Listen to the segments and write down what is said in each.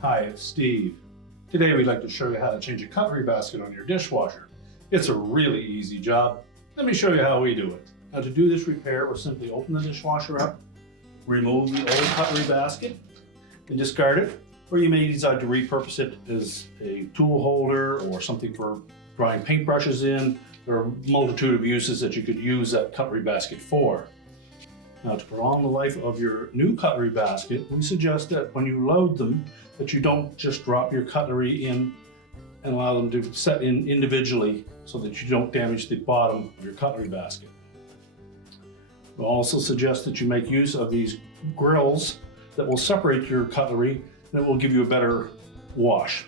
Hi, it's Steve. Today we'd like to show you how to change a cutlery basket on your dishwasher. It's a really easy job. Let me show you how we do it. Now to do this repair, we'll simply open the dishwasher up, remove the old cutlery basket and discard it, or you may decide to repurpose it as a tool holder or something for drying paintbrushes in. There are a multitude of uses that you could use that cutlery basket for. Now to prolong the life of your new cutlery basket, we suggest that when you load them, that you don't just drop your cutlery in and allow them to set in individually so that you don't damage the bottom of your cutlery basket. We'll also suggest that you make use of these grills that will separate your cutlery and it will give you a better wash.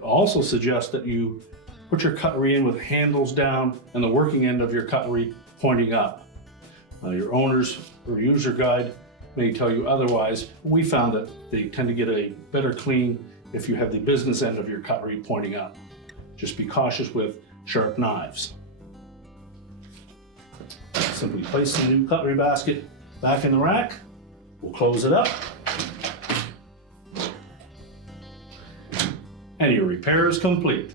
We'll also suggest that you put your cutlery in with handles down and the working end of your cutlery pointing up. Your owner's or user guide may tell you otherwise. We found that they tend to get a better clean if you have the business end of your cutlery pointing up. Just be cautious with sharp knives. Simply place the new cutlery basket back in the rack. We'll close it up. And your repair is complete.